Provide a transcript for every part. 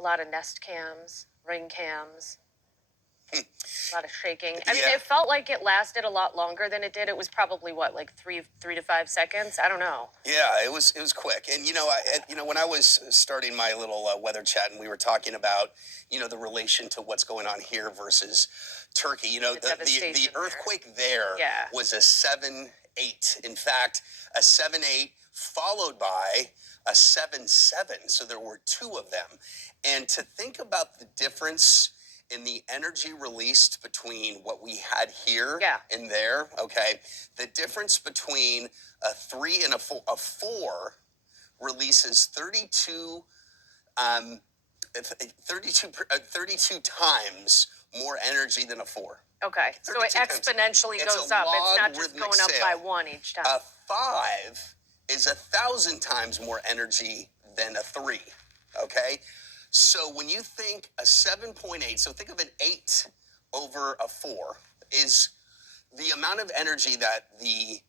a lot of Nest cams, Ring cams, a lot of shaking. I mean, Yeah. it felt like it lasted a lot longer than it did. It was probably what, like three to 5 seconds? I don't know. Yeah, it was quick, and when I was starting my little weather chat, and we were talking about the relation to what's going on here versus Turkey. The The devastation there. earthquake there Yeah. was a 7.8. In fact, a 7.8 followed by a 7.7. So there were two of them, and to think about the difference in the energy released between what we had here Yeah. and there. Okay, the difference between a 3 and a 4 releases 32 32 times more energy than a 4. Okay. So it 32 times. exponentially It's goes a up. It's not just logarithmic going up by scale. one each time. A 5 is 1,000 times more energy than a 3. Okay, so when you think a 7.8, so think of an 8 over a 4 is the amount of energy that the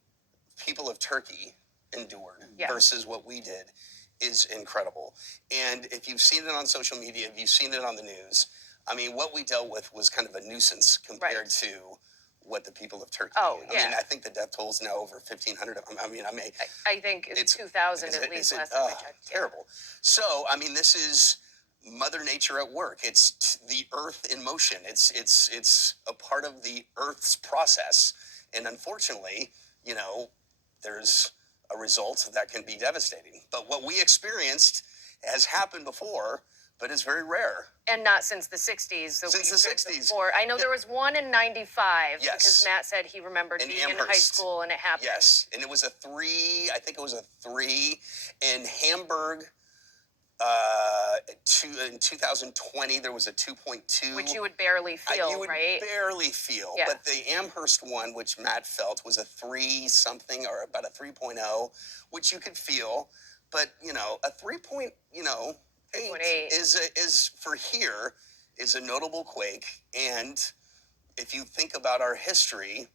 people of Turkey endured Yeah. versus what we did is incredible. And if you've seen it on social media, if you've seen it on the news, I mean, what we dealt with was kind of a nuisance compared Right. to what the people of Turkey. Oh, I mean, yeah. I think the death toll is now over 1,500. I think it's 2,000 at least last time I checked. Yeah. Terrible. So, I mean, this is Mother Nature at work. It's the Earth in motion. It's a part of the Earth's process, and unfortunately, there's a result that can be devastating. But what we experienced has happened before, but it's very rare. And not since the 60s. So Since the 60s. Before. I know there was one in 95. Yes. Because Matt said he remembered In being in high Amherst. school and it happened. Yes, and it was a 3. I think it was a 3 in Hamburg. In 2020, there was a 2.2. Which you would barely feel, you would right? barely feel. Yeah. But the Amherst one, which Matt felt, was a 3 something or about a 3.0, which you could feel. But, a 3.8 is for here is a notable quake. And if you think about our history,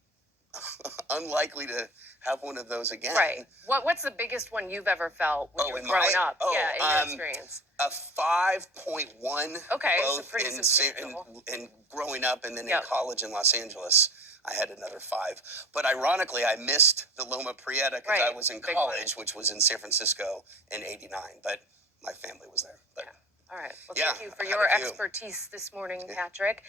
unlikely to have one of those again. Right. What's the biggest one you've ever felt when you were growing up? Yeah, in your experience. A 5.1. Okay, so both pretty in substantial. in growing up, and then Yep. in college in Los Angeles, I had another 5. But ironically, I missed the Loma Prieta because I Right, was in big college, which was in San Francisco in '89. But my family was there. But All right. Well, Yeah, thank you for how your about you? expertise this morning, Patrick.